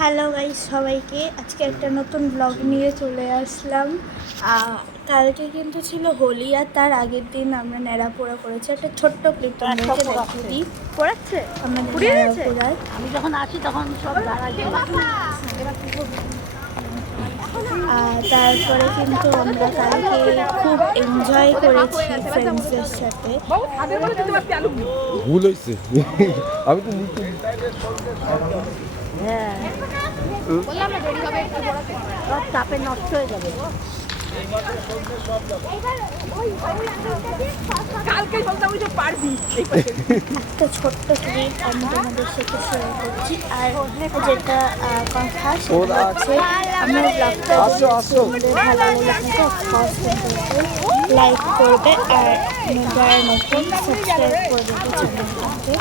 Hello guys, সবাইকে আজকে একটা নতুন ব্লগ নিয়ে চলে আসলাম। কালকে কিন্তু ছিল হোলি, আর তার আগের দিন আমরা ন্যাড়াপোড়া করেছি। একটা ছোট্ট ক্লিপ তোমাদেরকে দেখিয়ে দিই। পড়াচ্ছে আমাদের ন্যাড়াপোড়ার আমি যখন আসি তখন সব তারপরে কিন্তু আমরা কালকে খুব এনজয় করেছি ফ্রেন্ডসদের সাথে। ভুল হয়েছে আমি তো নিচে হ্যাঁ সব চাপে নষ্ট হয়ে যাবে। একটা ছোট্ট ক্লিপ আমি তোমাদের সাথে শেয়ার করছি। আর যেটা কথা সেটা হচ্ছে আমার ব্লগটা তোমাদের ভালো লেগে থাকে লাইক করবে, আর যারা নতুন সাবস্ক্রাইব করে দেবে চ্যানেলটাকে।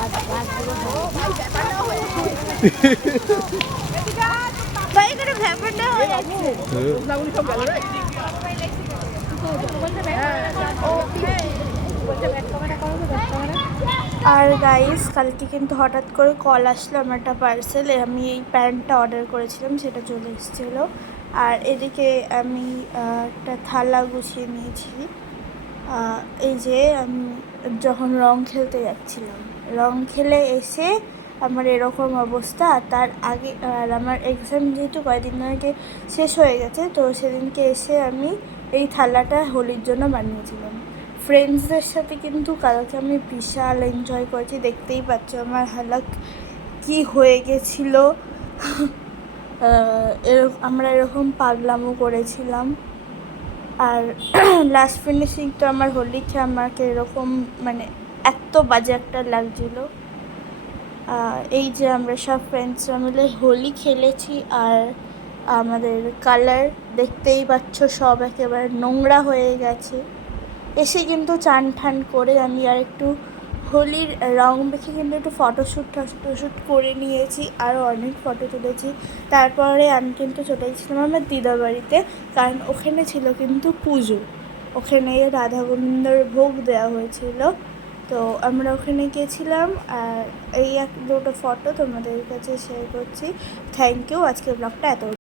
আর গাইস, কালকে কিন্তু হঠাৎ করে কল আসলো আমার একটা পার্সেল। আমি এই প্যান্টটা অর্ডার করেছিলাম, সেটা চলে এসেছিলো। আর এদিকে আমি একটা থালা গুছিয়ে নিয়েছি। এই যে আমি যখন রং খেলতে যাচ্ছিলাম, রং খেলে এসে আমার এরকম অবস্থা। তার আগে আর আমার এক্সাম যেহেতু কয়েকদিন আগে শেষ হয়ে গেছে, তো সেদিনকে এসে আমি এই থালাটা হোলির জন্য বানিয়েছিলাম। ফ্রেন্ডসদের সাথে কিন্তু কালকে আমি বিশাল এনজয় করেছি। দেখতেই পাচ্ছ আমার হালাক কি হয়ে গেছিলো। আমরা এরকম পাগলামও করেছিলাম। আর লাস্ট ফিনিশিং তো আমার হোলি খেয়ে আমাকে এরকম মানে এত বাজে একটা লাগছিলো। এই যে আমরা সব ফ্রেন্ডসরা মিলে হোলি খেলেছি, আর আমাদের কালার দেখতেই পাচ্ছ সব একেবারে নোংরা হয়ে গেছে। এসে কিন্তু চান ঠান করে আমি আর একটু হোলির রং মেখে কিন্তু একটু ফটোশ্যুট করে নিয়েছি, আরও অনেক ফটো তুলেছি। তারপরে আমি কিন্তু চলে গেছিলাম আমার দিদার বাড়িতে, কারণ ওখানে ছিল কিন্তু পুজো। ওখানে রাধা গোবিন্দর ভোগ দেওয়া হয়েছিল, তো আমরা ওখানে গিয়েছিলাম। আর এই এক দুটো ফটো তোমাদের কাছে শেয়ার করছি। Thank you. আজকের ব্লগটা এত